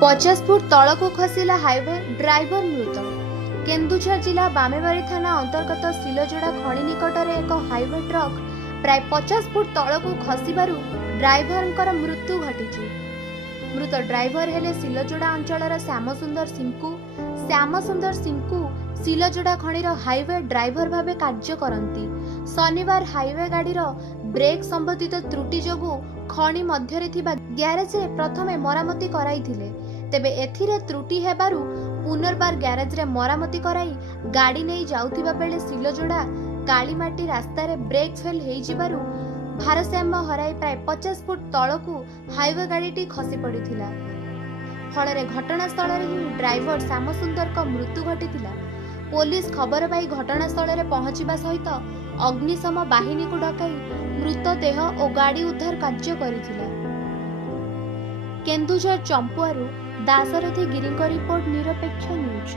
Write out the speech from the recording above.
50 foot तलकू खसिला highway, driver मृत। केन्दुझर जिला बामेबारी थाना अंतर्गत सिलजोड़ा खणी निकटरे एक हाईवे ट्रक प्राय 50 फुट तलकू खसिबारु ड्राइवर मृत्यु घटी। मृत ड्राइवर हेले सिलजोड़ा अंचलर श्यामसुंदर सिंकू सिलजोड़ा खणीर हाईवे ड्राइवर भावे कार्य करती। शनिवार हाईवे गाड़ीर ब्रेक संबंधित त्रुटि जोगु खणी मध्यरे थिबा ग्यारेज प्रथमे मरामती कराइथिले। तेबे एथिरे त्रुटि हेबारु पुनर्बार ग्यारेज रे मरामती कराई गाड़ी नहीं जाउथिबा बेले सिलजोड़ा कालीमाटी रास्तार ब्रेक फेल हेई जिबारु भारसाम्य हराई प्राय 50 फुट तलकू हाईवे गाड़ीटी खसी पड़िथिला। फଳରେ घटनास्थल ही ड्राइवर श्यामसुंदर को मृत्यु घटिथिला। पुलिस खबर पाई घटनास्थल पहुंचवा सहित अग्निशम बाहिनी को डकाई मृतदेह और गाड़ी उद्धार कार्य करिथिला। केन्दुझर चंपुआरू दाशरथी गिरी रिपोर्ट, निरपेक्ष न्यूज।